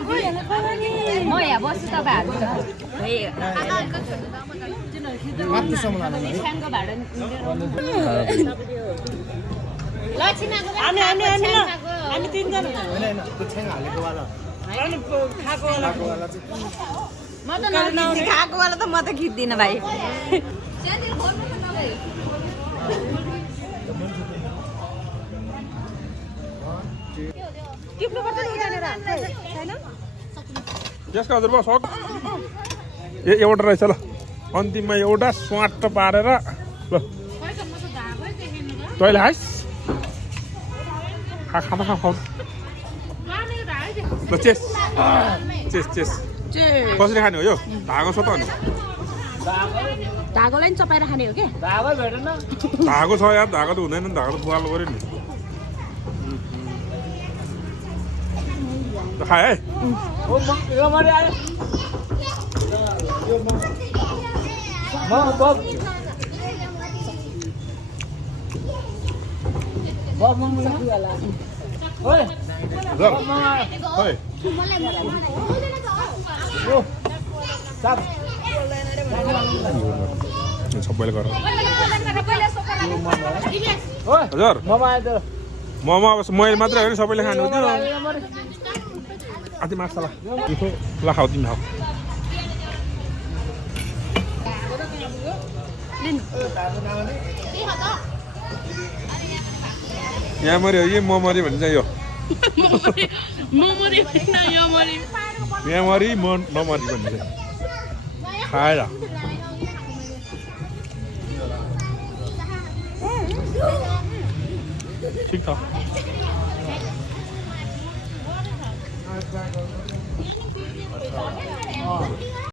म यहाँ बस्छु तपाईँहरू माथिसम्म लानु सानो भाडा हामी तीनजना होइन होइन त्यो छ्याङ हालेको वाला खाएको वाला म त खाएको वाला त म त खिच्दिनँ भाइ यसको हजुर भयो सक एउटा रहेछ ल अन्तिममा एउटा स्वाट पारेर ल तैँले खाइस् खाँदा खाऊ ल चेस चेस चेस कसरी खाने हो यो धागो छ त अनि धागोलाई नि चपाएर खाने हो क्या धागो छ यार धागो त हुँदैन नि धागो त बुहाल्नु पऱ्यो नि खाए है सबैले गर हजुर मोमो अब मैले मात्रै होइन सबैले खानु थियो अति मार्छ ल मिठो ल खाऊ तिमी खाऊ यहाँ मऱ्यो कि म मऱ्यो भने चाहिँ यो यहाँ मरि म नमरि भन्ने चाहिँ खाएर ठिक छ